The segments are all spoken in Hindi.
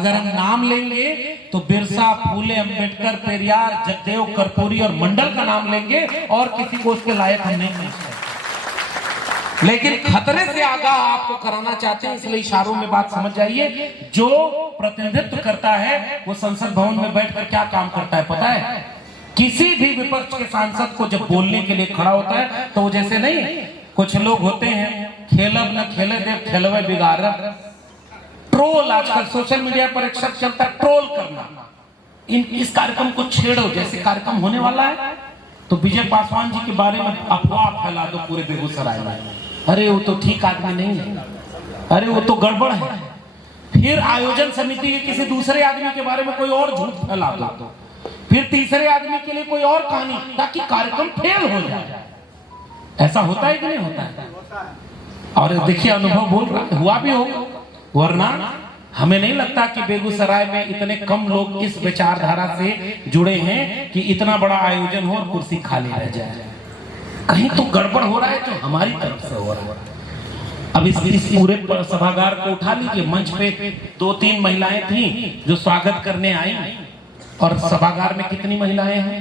अगर हम नाम लेंगे तो बिरसा, फूले, अंबेडकर, पेरियार, जगदेव, कर्पूरी और मंडल का नाम लेंगे और किसी को उसके लायक हम नहीं समझते। लेकिन खतरे से आगाह आपको कराना चाहते हैं, इसलिए इशारों में बात समझ जाइए। जो प्रतिनिधित्व करता है वो संसद भवन में बैठकर क्या काम करता है पता है? किसी भी विपक्ष के सांसद को जब बोलने के लिए खड़ा होता है तो वो जैसे नहीं, कुछ लोग होते हैं खेलब न खेले देव खेलवे बिगाड़, ट्रोल। आजकल सोशल मीडिया पर एक शब्द चलता है ट्रोल करना। इस कार्यक्रम को छेड़ो, जैसे कार्यक्रम होने वाला है तो विजय पासवान जी के बारे में अफवाह फैला दो पूरे बेगूसराय में। अरे वो तो ठीक आदमी नहीं है, अरे वो तो गड़बड़ है। फिर आयोजन समिति के किसी दूसरे आदमी के बारे में कोई और झूठ फैला दो, फिर तीसरे आदमी के लिए कोई और कहानी, ताकि कार्यक्रम फेल हो जाए। ऐसा होता है कि नहीं होता है? और देखिए अनुभव बोल रहा हुआ भी होगा, वरना हमें नहीं लगता कि बेगूसराय में इतने कम लोग इस विचारधारा से जुड़े हैं कि इतना बड़ा आयोजन हो और कुर्सी खाली रह जाए। कहीं तो गड़बड़ हो रहा है जो हमारी तरफ से हो रहा है। अब इस पूरे सभागार को उठा लीजिए, मंच पे 2-3 महिलाएं थी जो स्वागत करने आई, और सभागार में कितनी महिलाएं हैं?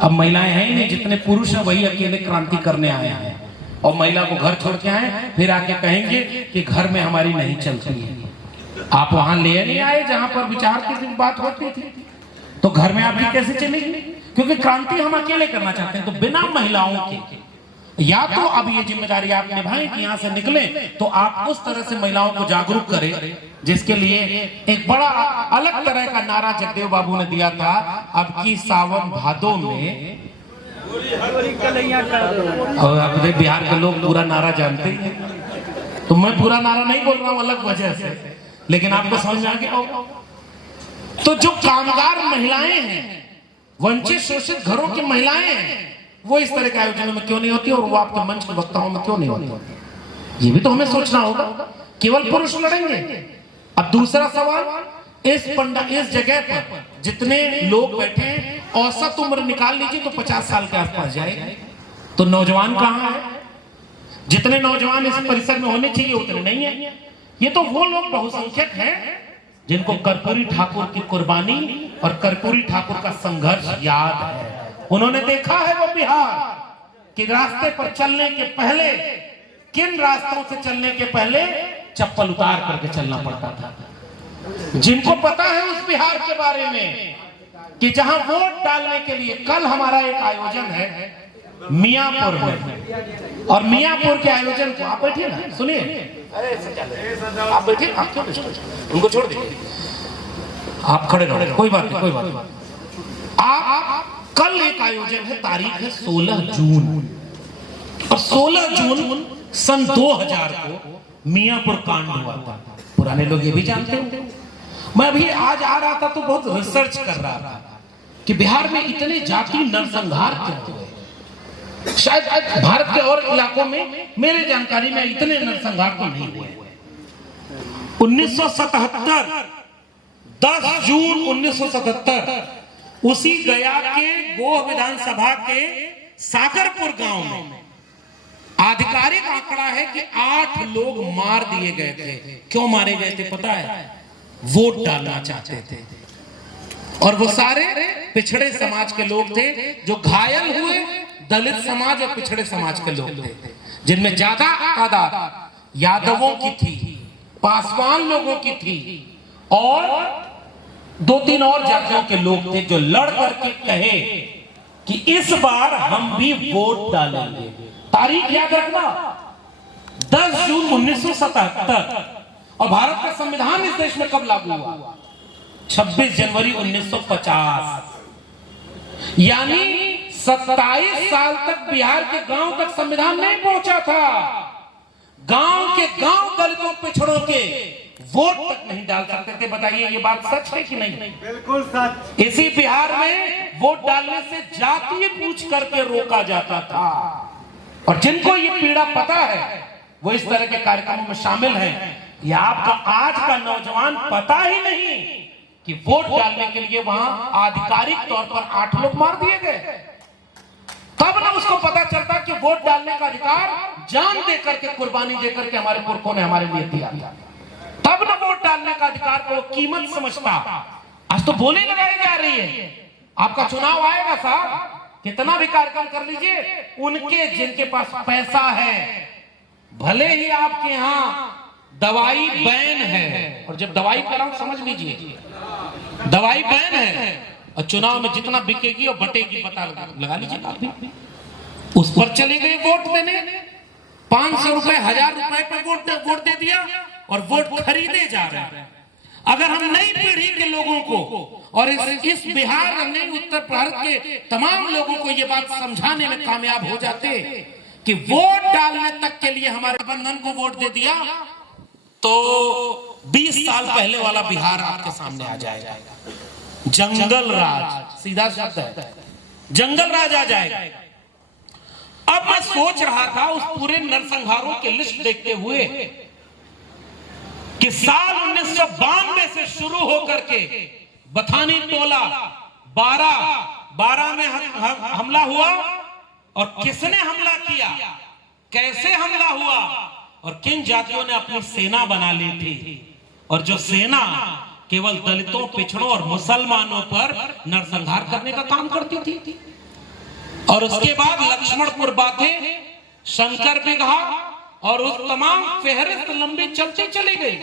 अब महिलाएं हैं ही नहीं, जितने पुरुष हैं वही अकेले क्रांति करने आए हैं। और महिला को घर छोड़ के आए, फिर आके कहेंगे कि घर में हमारी नहीं चलती है। आप वहां ले नहीं आए जहां पर विचार की बात होती थी, तो घर में आपकी कैसे चलेगी? क्योंकि क्रांति हम अकेले करना चाहते हैं। तो बिना महिलाओं के, या तो अब ये जिम्मेदारी आप निभाएं कि यहाँ से निकले तो आप उस तरह से महिलाओं को जागरूक करें, जिसके लिए एक बड़ा अलग तरह का नारा जगदेव बाबू ने दिया था। अब की सावन भादो में, और अपने बिहार के लोग पूरा नारा जानते हैं, तो मैं पूरा नारा नहीं बोल रहा हूँ अलग वजह से, लेकिन आपको समझ में आ गया। तो जो कामगार महिलाएं हैं, वंचित शोषित घरों की महिलाएं हैं, वो इस तरह के आयोजनों में क्यों नहीं होती और वो आपके मंच के वक्ताओं में क्यों नहीं होती? ये भी तो हमें सोचना होगा। केवल पुरुष लड़ेंगे। अब दूसरा सवाल, इस जगह पर जितने लोग बैठे हैं, औसत उम्र निकाल लीजिए तो 50 साल के आसपास जाएगा। तो नौजवान कहाँ है? जितने नौजवान इस परिसर में होने चाहिए उतने नहीं है। ये तो वो लोग बहुसंख्यक हैं जिनको कर्पूरी ठाकुर की कुर्बानी और कर्पूरी ठाकुर का संघर्ष याद है। उन्होंने देखा है वो बिहार कि रास्ते पर चलने के पहले, किन रास्तों से चलने के पहले चप्पल उतार करके चलना पड़ता था। जिनको पता है उस बिहार के बारे में कि जहां वोट डालने के लिए, कल हमारा एक आयोजन है मियापुर में, और मियापुर के आयोजन को आप बैठिए ना, सुनिए, आप बैठिए, आप क्यों उनको छोड़ दीजिए, आप खड़े रहो, कोई बात नहीं, कोई बात नहीं। आप कल एक आयोजन है, तारीख है 16 जून, और 16 जून सन 2000 को मियापुर कांड हुआ था। पुराने लोग ये भी जानते होंगे। मैं अभी आज आ रहा था तो बहुत रिसर्च कर रहा था कि बिहार में इतने जाति नरसंहार क्यों हुए। शायद भारत के और इलाकों में मेरे जानकारी में इतने नरसंहार तो नहीं हुए। 1977, 10 जून 1977, उसी गया के गोह विधानसभा के सागरपुर गांव में आधिकारिक आंकड़ा है कि 8 लोग मार दिए गए थे। क्यों मारे गए थे पता है? वोट डालना चाहते थे। और वो सारे पिछड़े समाज के लोग थे। जो घायल हुए दलित समाज और पिछड़े समाज के लोग थे, जिनमें ज्यादा तादाद यादवों की थी, पासवान लोगों की थी, और 2-3 और जातियों के लोग थे जो लड़ करके कहे कि इस बार हम भी वोट डालेंगे। तारीख याद रखना, 10 जून 1977। और भारत का संविधान इस देश में कब लागू हुआ? 26 जनवरी 1950। यानी 27 साल तक बिहार के गांव तक संविधान नहीं पहुंचा था। गांव के गांव दलितों पिछड़ों के वोट तक नहीं डाल सकते थे। बताइए ये बात सच है कि नहीं? बिल्कुल सच। इसी बिहार में वोट डालने से जातीय पूछ करके रोका जाता था। और जिनको ये पीड़ा पता है वो इस तरह के कार्यक्रमों में शामिल हैं। या आपका आज का नौजवान पता ही नहीं कि वोट डालने के लिए वहां आधिकारिक तौर पर 8 लोग मार दिए गए। तब ना उसको पता चलता कि वोट डालने का अधिकार जान दे करके, कुर्बानी दे करके हमारे पुरखों ने हमारे लिए दिया। तब न वोट डालने का अधिकार को कीमत समझता। आज तो बोली लगाई जा रही है, आपका चुनाव आएगा साहब, कितना भी कार्यक्रम कर लीजिए, उनके जिनके पास पैसा है, भले ही आपके यहाँ दवाई बैन है, और जब दवाई का नाम समझ लीजिए, दवाई बैन है और चुनाव में जितना बिकेगी और बटेगी पता लगा लीजिए आप भी, उस पर चले गए वोट देने, 500 रुपए 1000 रुपए पे वोट दे दिया और वोट खरीदे जा रहे हैं। अगर हम नई पीढ़ी के लोगों को और इस बिहार और नई उत्तर भारत के तमाम लोगों को ये बात समझाने में कामयाब हो जाते कि वोट डालने तक के लिए हमारे बंधन को वोट दे दिया तो 20 साल पहले वाला बिहार आपके सामने आ जाएगा। जंगल राज, सीधा शब्द है, जंगल राज आ जाएगा। अब मैं सोच रहा था उस पूरे नरसंहारों की लिस्ट देखते हुए कि साल 1992 से शुरू होकर के बथानी टोला 12 में हमला हुआ, और किसने हमला किया, कैसे हमला हुआ और किन जातियों ने अपनी सेना बना ली थी, और जो सेना केवल दलितों, पिछड़ों और मुसलमानों पर नरसंहार करने का काम करती थी। और उसके बाद लक्ष्मणपुर बातें, शंकर बिगहा और उस तमाम फेहरिस्त लंबी चलती चली गई।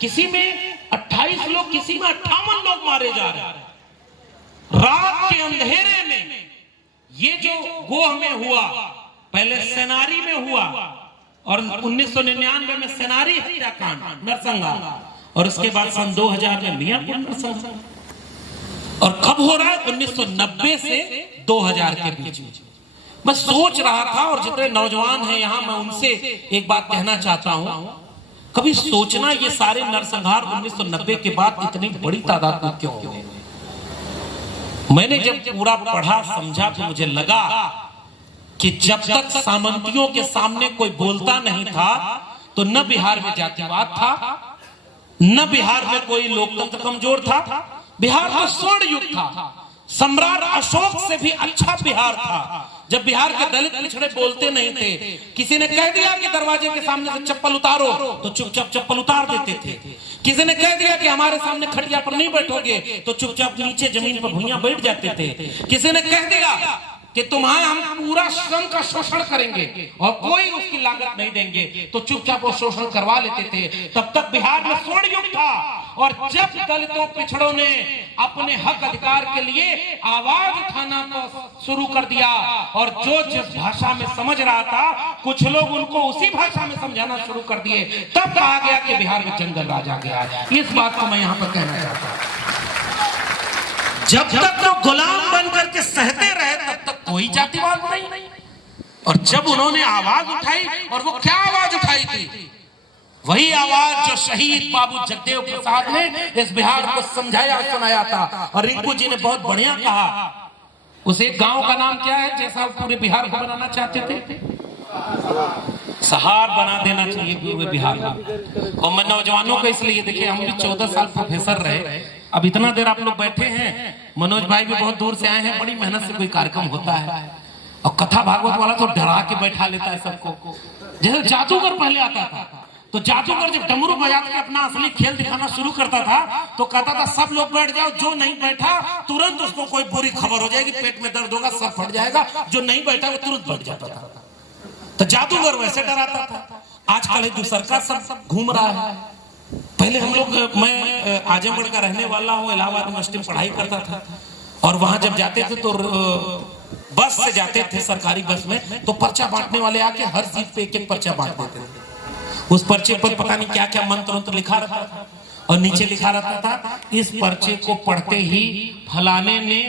किसी में 28 लोग, किसी में 58 लोग मारे जा रहे हैं। रात के अंधेरे में ये जो गोह में हुआ, पहले सेनारी में हुआ और 1999 में सेनारी हत्याकांड नरसंहार, और उसके बाद सन 2000 में मियापुर नरसंहार, और कब हो रहा है 1990 से 2000 के बीच में। मैं सोच रहा था, और जितने नौजवान हैं यहाँ, मैं उनसे एक बात कहना चाहता हूं, कभी सोचना ये सारे नरसंहार 1990 के बाद इतनी बड़ी तादाद में क्यों हुए। मैंने जब पूरा पढ़ा समझा तो मुझे लगा कि जब तक सामंतियों के सामने कोई बोलता नहीं था तो न बिहार में जातिवाद था, न बिहार में कोई लोकतंत्र कमजोर था। बिहार तो स्वर्ण युग था, सम्राट अशोक से भी अच्छा बिहार था, जब बिहार के दलित पिछड़े बोलते नहीं थे। किसी ने कह दिया कि दरवाजे के सामने से चप्पल उतारो तो चुपचाप चप्पल उतार देते थे। किसी ने कह दिया कि हमारे सामने खटिया पर नहीं बैठोगे तो चुपचाप नीचे जमीन पर भुइयां बैठ जाते थे। किसी ने कह दिया कि तुम्हारा हम पूरा श्रम का शोषण करेंगे और कोई उसकी लागत नहीं देंगे तो चुपचाप वो शोषण करवा लेते थे। तब तक बिहार में स्वर्ण युग था, और जब दलितों पिछड़ों ने अपने हक अधिकार के लिए आवाज उठाना तो शुरू कर दिया, और जो जिस भाषा में समझ रहा था कुछ लोग उनको उसी भाषा में समझाना शुरू कर दिए, तब कहा गया कि बिहार में जंगल राज आ गया। इस बात को मैं यहाँ पर कहना चाहता हूँ। जब तक तो गुलाम बनकर के सहते रहे तब तक कोई जातिवाद नहीं, और जब उन्होंने आवाज उठाई, और वो क्या आवाज उठाई थी, वही आवाज जो शहीद बाबू जगदेव प्रसाद ने इस बिहार को समझाया सुनाया था। और रिंकू जी ने बहुत बढ़िया कहा, उस एक गांव का नाम क्या है जैसा पूरे बिहार को बनाना चाहते थे, सहार बना देना चाहिए पूरे बिहार में। और मैं नौजवानों को इसलिए, देखिए हम भी 14 साल प्रोफेसर रहे, अब इतना देर आप लोग बैठे हैं, मनोज भाई भी बहुत दूर से आए हैं, बड़ी मेहनत से कोई कार्यक्रम होता है, और कथा भागवत वाला तो डरा के बैठा लेता है सबको। जैसे जादूगर पहले आता था, तो जादूगर जब डमरू बजा के अपना असली खेल दिखाना शुरू करता था तो कहता था सब लोग बैठ जाओ, जो नहीं बैठा तुरंत उसको कोई बुरी खबर हो जाएगी, पेट में दर्द होगा, सर फट जाएगा, जो नहीं बैठा वो तुरंत बैठ जाता था। तो जादूगर वैसे डराता था। आजकल दूसरा का सब घूम रहा है। पहले हम लोग, मैं आजमगढ़ का रहने वाला हूँ, इलाहाबाद यूनिवर्सिटी में पढ़ाई करता था, और वहां जब जाते थे तो बस से जाते थे, सरकारी बस में, तो पर्चा बांटने वाले आके हर सीट पे एक एक पर्चा बांट देते थे। उस पर्चे पर पता नहीं क्या क्या मंत्र लिखा रहता था, और नीचे लिखा रहता था इस पर्चे को पढ़ते ही फलाने ने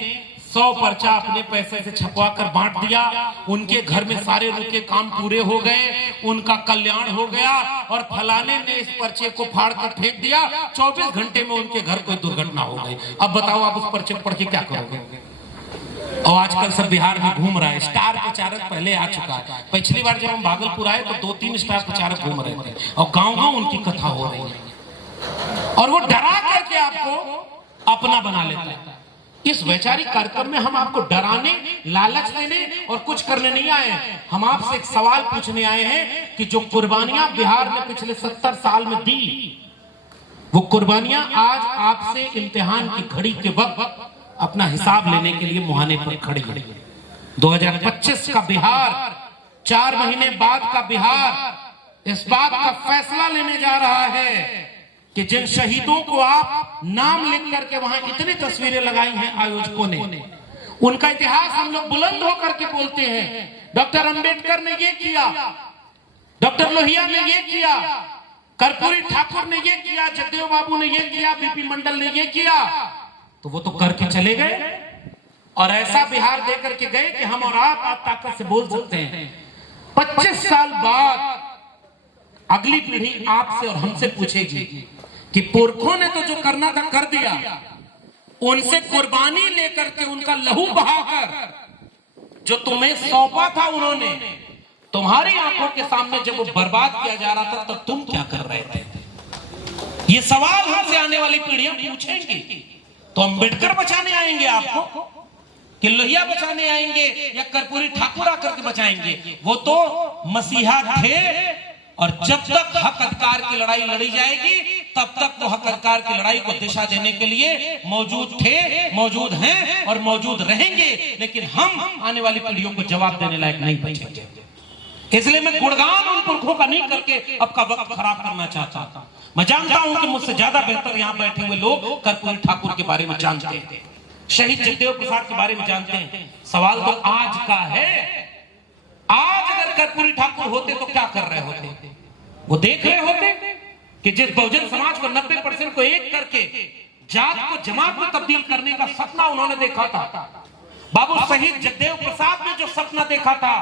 100 पर्चा अपने पैसे से छपवा कर बांट दिया, उनके घर में सारे रुके काम पूरे हो गए, उनका कल्याण हो गया, और फलाने ने इस पर्चे को फाड़ कर फेंक दिया, 24 घंटे में उनके घर कोई दुर्घटना हो गई। अब बताओ आप उस पर्चे पढ़ के क्या करोगे। और आजकल सब बिहार में घूम रहा है, स्टार प्रचारक पहले आ चुका है। पिछली बार जब हम भागलपुर आए तो 2-3 स्टार प्रचारक घूम रहे थे, और गांव-गांव उनकी कथा हो रही है, और वो डरा करके आपको अपना बना लेता है। इस वैचारिक कार्यक्रम में हम आपको डराने, लालच देने और कुछ करने नहीं आए हैं। हम आपसे एक सवाल पूछने आए हैं कि जो कुर्बानियां बिहार ने पिछले 70 साल में दी, वो कुर्बानियां आज आपसे इम्तिहान की घड़ी के वक्त अपना हिसाब लेने के लिए मुहाने पर खड़ी है। 2025 का बिहार, 4 महीने बाद का बिहार इस बात का फैसला लेने जा रहा है कि जिन शहीदों को आप नाम लिख करके वहां इतनी तस्वीरें लगाई हैं आयोजकों ने, उनका इतिहास हम लोग बुलंद होकर के बोलते हैं। डॉक्टर अंबेडकर ने ये किया, डॉक्टर लोहिया ने ये किया, कर्पूरी ठाकुर ने ये किया, जगदेव बाबू ने ये किया, बीपी मंडल ने ये किया, तो वो तो करके चले गए और ऐसा बिहार देकर के गए कि हम और आप आज ताकत से बोल सकते हैं 25 साल बाद अगली पीढ़ी आपसे और हमसे पूछेगी कि पुरखों ने तो जो करना था कर दिया, उनसे कुर्बानी लेकर के उनका लहू बहाकर जो तुम्हें सौंपा था उन्होंने, तुम्हारी आंखों के सामने जब वो बर्बाद किया जा रहा था तब तुम क्या कर रहे थे? ये सवाल हमसे आने वाली पीढ़ियां पूछेंगी। तो अंबेडकर बचाने आएंगे आपको कि लोहिया बचाने आएंगे या कर्पूरी ठाकुर आकर के बचाएंगे? वो तो मसीहा थे और जब तक हक अधिकार की लड़ाई लड़ी जाएगी तब तक तो हक अधिकार की लड़ाई को दिशा देने के लिए मौजूद थे, मौजूद हैं और मौजूद रहेंगे। लेकिन हम आने वाली पीढ़ियों को जवाब देने लायक नहीं बचेंगे। इसलिए मैं गुणगान उन पुरखों का नहीं करके आपका वक्त खराब करना चाहता था। मैं जानता हूं कि मुझसे ज्यादा बेहतर यहां बैठे हुए लोग कर्पूरी ठाकुर के बारे में जानते हैं, शहीद जगदेव प्रसाद के बारे में जानते हैं। सवाल तो आज का है, आज अगर कर्पूरी ठाकुर होते तो क्या कर रहे होते? वो देख रहे होते कि जिस बहुजन समाज को 90% को एक करके जात को जमात में तब्दील करने का सपना उन्होंने देखा था। बाबू शहीद जगदेव प्रसाद ने जो सपना देखा था,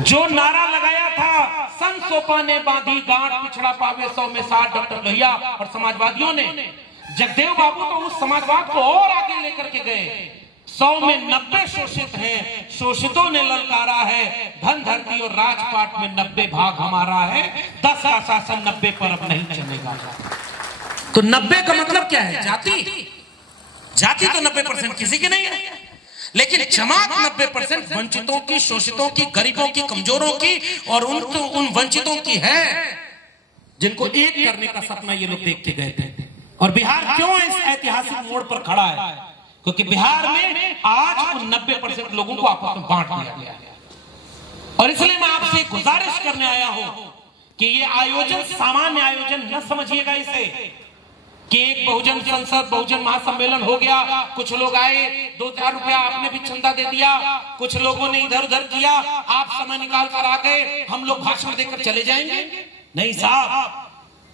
जो नारा लगाया था, सन सोपा ने बांधी गांठ पिछड़ा पावे 100 में 60, डॉक्टर लोहिया और समाजवादियों ने। जगदेव बाबू तो उस समाजवाद को और आगे लेकर के गए। 100 में 90 शोषित हैं, शोषितों ने ललकारा है, धन धरती और राजपाट में 90 भाग हमारा है, 10 का शासन 90 पर अब नहीं चलेगा। तो 90 का मतलब क्या है? जाति। जाति तो 90% किसी की नहीं है, लेकिन जमात 90% वंचितों की, शोषितों की, गरीबों की, कमजोरों की और उन वंचितों की है जिनको एक करने का सपना ये लोग देख के गए थे। और बिहार क्यों इस ऐतिहासिक मोड़ पर खड़ा है? क्योंकि बिहार में आज उन 90% लोगों को आपस में बांट दिया गया है। और इसलिए मैं आपसे गुजारिश करने आया हूं कि ये आयोजन सामान्य आयोजन न समझिएगा इसे कि एक बहुजन संसद, बहुजन महासम्मेलन हो गया, कुछ लोग आए, 2-4 रुपया आपने भी चंदा दे दिया, कुछ लोगों ने इधर उधर किया, आप समय निकाल कर आ गए, हम लोग भाषण देकर चले जाएंगे। नहीं साहब,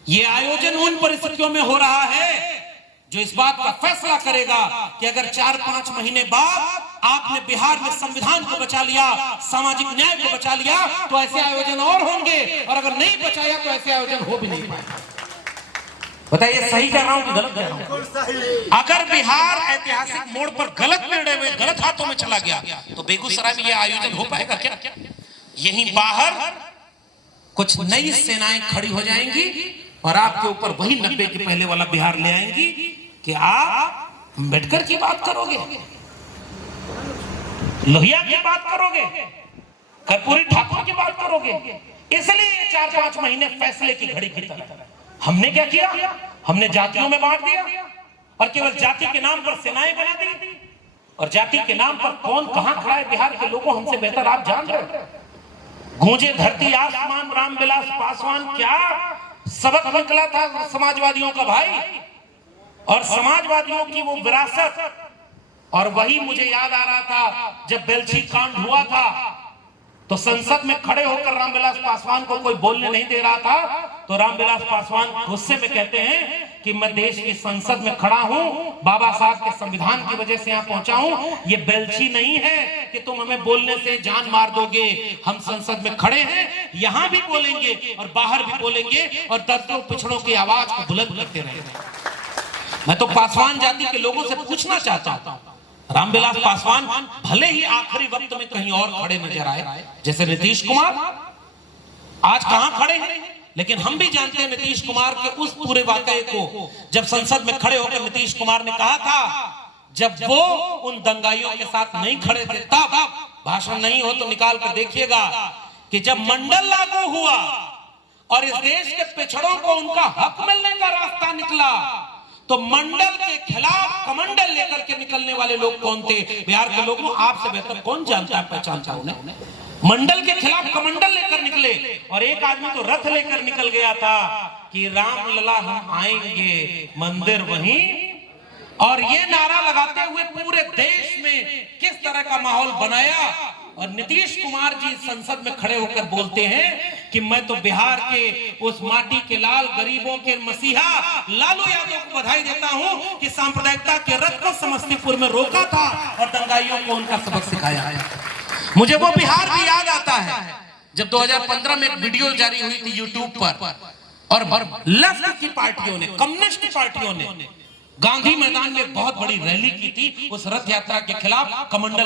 ये आयोजन उन परिस्थितियों में हो रहा है जो इस बात का फैसला करेगा कि अगर 4-5 महीने बाद आपने बिहार में संविधान को बचा लिया, सामाजिक न्याय को बचा लिया, तो ऐसे आयोजन और होंगे, और अगर नहीं बचाया तो ऐसे आयोजन हो भी नहीं पाएंगे। बताइए सही कह रहा हूं कि गलत कह रहा हूं? अगर बिहार ऐतिहासिक मोड़ पर गलत निर्णय में, गलत हाथों में चला गया तो बेगूसराय में यह आयोजन हो पाएगा क्या? यहीं बाहर कुछ नई सेनाएं खड़ी हो जाएंगी और आपके ऊपर वही 90 के पहले वाला बिहार ले आएंगी कि आप अम्बेडकर की बात करोगे, लोहिया की बात करोगे, कर्पूरी ठाकुर की बात करोगे। इसलिए 4-5 महीने फैसले की घड़ी की तरह हमने क्या किया? हमने जातियों में बांट दिया और केवल जाति के नाम पर सेनाएं बना दी। और जाति के नाम पर कौन कहां खड़ा है बिहार के लोगों, हमसे बेहतर आप जान रहे। गूंजे धरती आसमान, रामविलास पासवान, क्या सबक निकला था समाजवादियों का भाई, और समाजवादियों की वो विरासत। और वही मुझे याद आ रहा था जब बेलछी कांड हुआ था तो संसद में खड़े होकर रामविलास पासवान को कोई बोलने नहीं दे रहा था, तो रामविलास पासवान गुस्से में कहते हैं कि मैं देश की संसद में खड़ा हूं, बाबा साहब के संविधान की वजह से यहां पहुंचा हूं, ये बेलछी नहीं है कि तुम हमें बोलने से जान मार दोगे। हम संसद में खड़े हैं, यहां भी बोलेंगे और बाहर भी बोलेंगे और दर्दों पिछड़ों की आवाज को बुलंद करते रहेंगे। मैं तो पासवान जाति के लोगों से पूछना चाहता हूं, रामविलास पासवान भले ही आखिरी वक्त में कहीं और खड़े नजर आए, जैसे नीतीश कुमार आज कहां खड़े हैं, लेकिन हम भी जानते हैं नीतीश कुमार के उस पूरे वाकये को। जब संसद में खड़े होकर नीतीश कुमार ने कहा था, जब वो उन दंगाइयों के साथ नहीं खड़े थे, तब भाषण नहीं हो तो निकाल कर देखिएगा कि जब मंडल लागू हुआ और इस देश के पिछड़ों को उनका हक मिलने का रास्ता निकला, तो मंडल के खिलाफ कमंडल लेकर के निकलने वाले लोग कौन थे? बिहार के लोगों, आपसे बेहतर कौन जानता है, पहचानता उन्हें? मंडल के खिलाफ कमंडल लेकर निकले, और एक आदमी तो रथ लेकर निकल गया था कि राम लला हम आएंगे, मंदिर वहीं। और ये नारा लगाते हुए पूरे देश में किस तरह का माहौल बनाया। और नीतीश कुमार जी संसद में खड़े होकर बोलते हैं कि मैं तो बिहार के उस माटी के लाल, गरीबों के मसीहा लालू यादव को बधाई देता हूं कि सांप्रदायिकता के रथ को समस्तीपुर में रोका था और दंगाइयों को उनका सबक सिखाया। मुझे वो बिहार भी याद आता है जब 2015 में एक वीडियो जारी हुई थी यूट्यूब पर, और लेफ्ट की पार्टियों ने, कम्युनिस्ट पार्टियों ने गांधी मैदान में बहुत बड़ी रैली की थी उस रथ यात्रा के खिलाफ, कमंडल